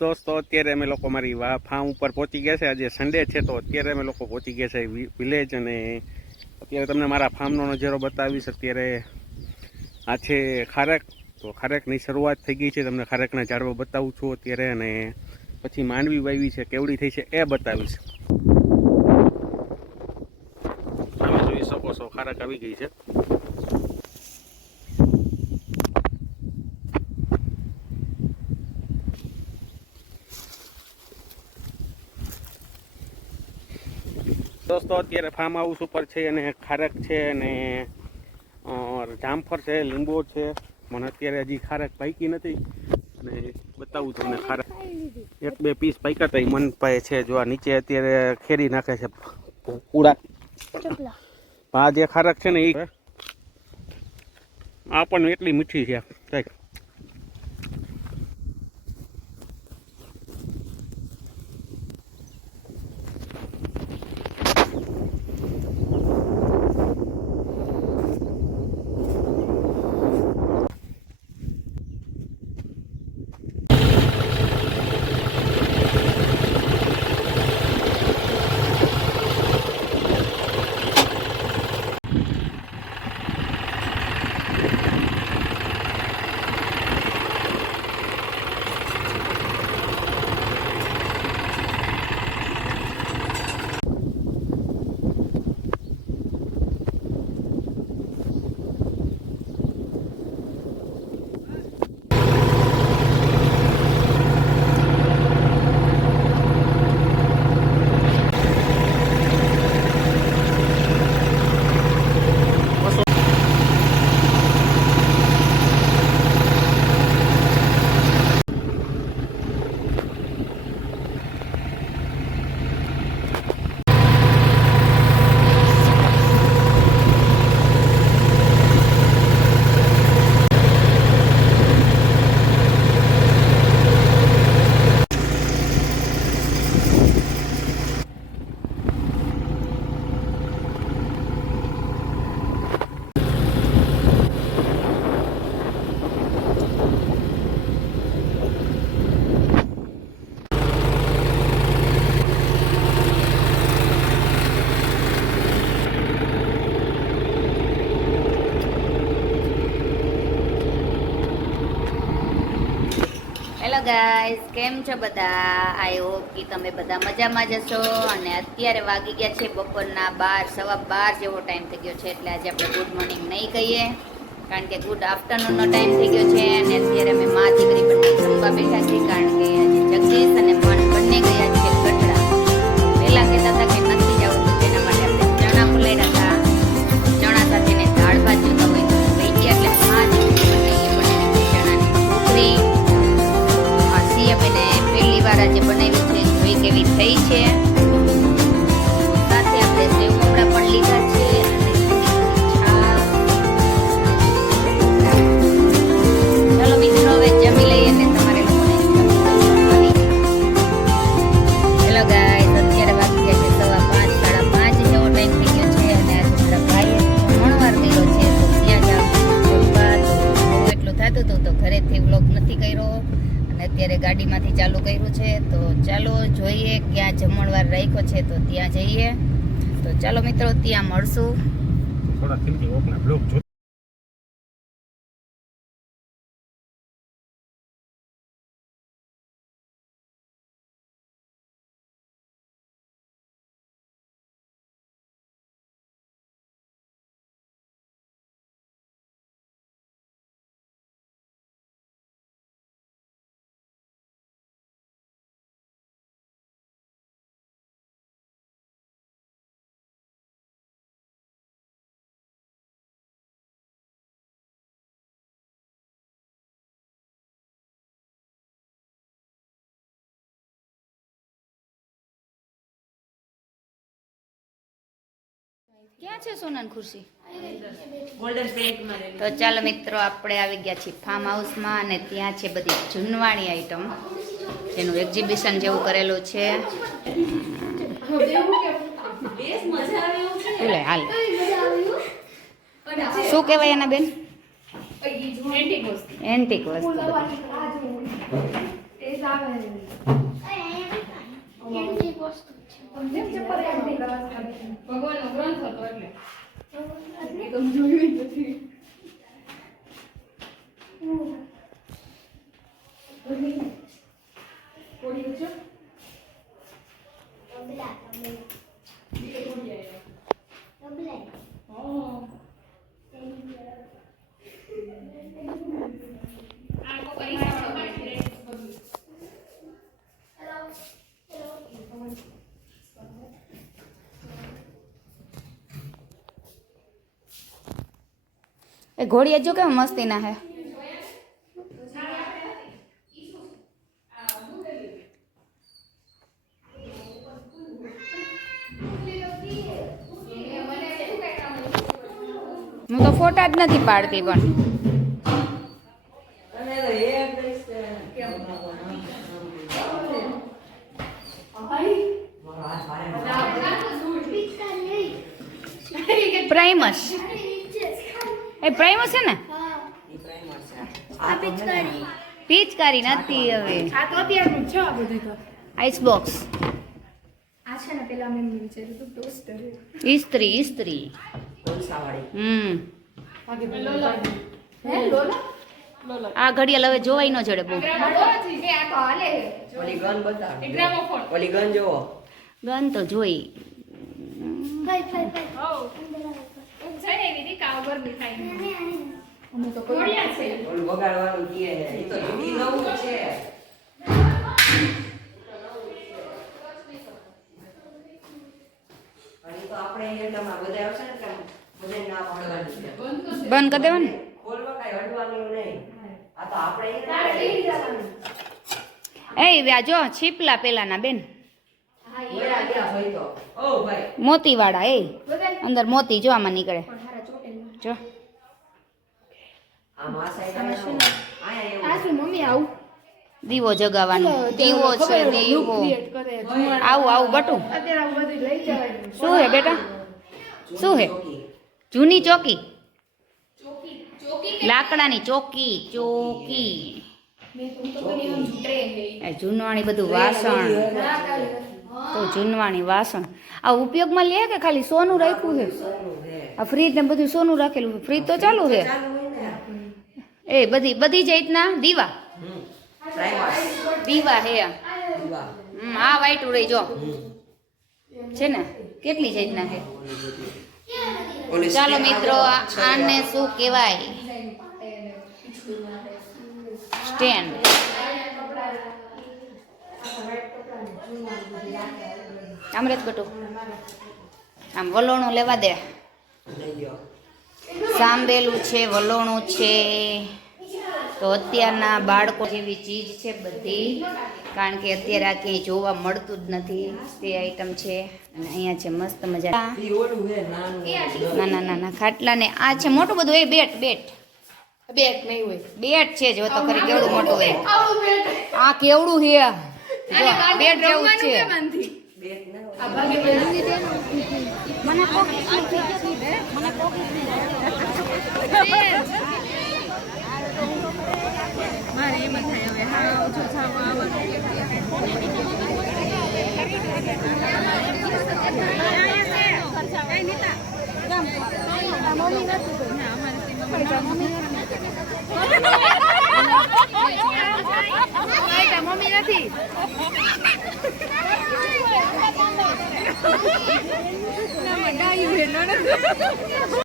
દોસ્તો અત્યારે અમે લોકો મારી ફાર્મ ઉપર પહોંચી ગયા છે। આજે સન્ડે છે તો અત્યારે અમે લોકો પહોંચી ગયા છે વિલેજ, અને અત્યારે તમને મારા ફાર્મનો નજારો બતાવીશ। અત્યારે આ છે ખારેક, તો ખારેકની શરૂઆત થઈ ગઈ છે, તમને ખારેકના ઝાડવા બતાવું છું અત્યારે, અને પછી માંડવી વાવી છે, કેવડી થઈ છે એ બતાવીશ। તમે જોઈ શકો છો ખારેક આવી ગઈ છે। દોસ્તો અત્યારે ફાર્મ હાઉસ ઉપર છે, અને ખારેક છે, અને જામફળ છે, લીંબો છે, મને અત્યારે હજી ખારેક પાકી નથી, અને બતાવું તમને ખારેક એક બે પીસ પાક્યા હતા મન પાસે છે। જો આ નીચે અત્યારે ખેરી નાખે છે કુડા, આ જે ખારેક છે ને એ આ પણ એટલી મીઠી છે કંઈક। હેલો ગાઈઝ, કેમ છો બધા? આઈ હોપ કે તમે બધા મજામાં જ હશો। અને અત્યારે વાગી ગયા છે બપોરના 12, 12:15 જેવો ટાઈમ થઈ ગયો છે, એટલે આજે આપણે ગુડ મોર્નિંગ નહીં કહીએ, કારણ કે ગુડ આફ્ટરનૂનનો ટાઈમ થઈ ગયો છે। અને અત્યારે અમે મા દીકરી બંને જમવા બેઠા છીએ, કારણ કે આજે જગદીશ અને મન બંને ગયા છે ગઢડા। પહેલાં કહેતા હતા કે નથી જવું, તો તેના માટે આપણે ચણા પલાળ્યા હતા, ચણા સાથે ને દાળ ભાત જોતા હોય તો લઈ ગયા, એટલે મા દીકરી બનાવી ચણાની ઢોકળી। બેને પહેલી વાર આજે બનાવી છે, જોઈ કેવી થઈ છે। સાથે આપણે સેવ મમરા પણ લીધા છે, ચાલો મિત્રો હવે જમી લઈએ ને તમારે લોકોને હેલો ગાઈસ, અત્યારે વાગી ગયા છે 5:30, 5:30 જેવો ટાઈમ થઈ ગયો છે, અને આજે મારા ભાઈએ મણવાર ગયો છે, તો ત્યાં જમવા એટલું થતું હતું તો ઘરેથી વ્લોગ નથી કર્યો, અત્યારે ગાડીમાંથી ચાલુ કર્યું છે। તો ચાલો જોઈએ ક્યાં જમણવાર રાખ્યો છે, તો ત્યાં જઈએ। તો ચાલો મિત્રો ત્યાં મળશું। થોડા કિંમતી ઓપના બ્લોગ જો ક્યાં છે સોનન ખુરશી? તો ચાલો મિત્રો આપણે આવી ગયા છીએ ફાર્મ હાઉસમાં, અને ત્યાં છે બધી જૂનવાણી આઈટમ, જેનું એક્ઝિબિશન જેવું કરેલું છે। હાલ શું કહેવાય એના બેન? એન્ટિક વસ્તુ। ભગવાનનો ગ્રંથ હતો એટલે એકદમ જોયું નથી. કોડી છે એ ઘોડિયા જો કેમ મસ્તી ના હે. હું તો ફોટા જ નથી પાડતી પણ પ્રાઇમસ એ પ્રાઇમસ છે ને પિચકારી નથી હવે આ તો અત્યારનું છે આ બધું તો આઈસ બોક્સ આ છે ને પેલા મેં વિચાર્યું હતું ટોસ્ટર ઇસ્ત્રી લોલા હે લોલા આ ઘડિયાળ હવે જોવાય ન જડે બહુ ગન તો જોઈ બંધ કરી દેવાનું એ વ્યાજો છીપલા પેલાના બેન મોતી વાળા એ અંદર મોતી જો આમાં નીકળે જો મમ્મી આવું દીવો જગાવવાનો દીવો છે દીવો આવું આવું બટું અત્યારે આવું બધું લઈ જવાય શું હે બેટા શું હે જૂની ચોકી લાકડાની ચોકી ચોકી જૂનવાણી બધું વાસણ તો જૂનવાણી વાસણ આ ઉપયોગમાં લે કે ખાલી સોનું રાખ્યું છે આ ફ્રીજ ને બધું સોનું રાખેલું છે ફ્રીજ તો ચાલુ છે એ બધી બધી જાતના દીવા દીવા હે આ વાઈટું રહી જો છે ને કેટલી જાતના છે ચાલો મિત્રો આને શું કહેવાય સ્ટેન્ડ આમરેત ગટુ આમ વલોણું લેવા દે સાંભેલું છે વલોણું છે તો અત્યારના બાળકો જેવી ચીજ છે બધી કારણ કે અત્યારે આ ક્યાંય જોવા મળતું જ નથી તે આઈટમ છે અને અહીંયા છે મસ્ત મજા નાના નાના ખાટલા ને આ છે મોટું બધું એ બેટ બેટ બેટ નહીં હોય બેટ છે જો તો ખરી કેવડું મોટું હોય આ કેવડું છે જો બેટ જેવું જ છે આ ભાગે બેસી દે મને કોક મારે એમ થાય હવે હા ઓછો છાવા મમ્મી નથી ડાયું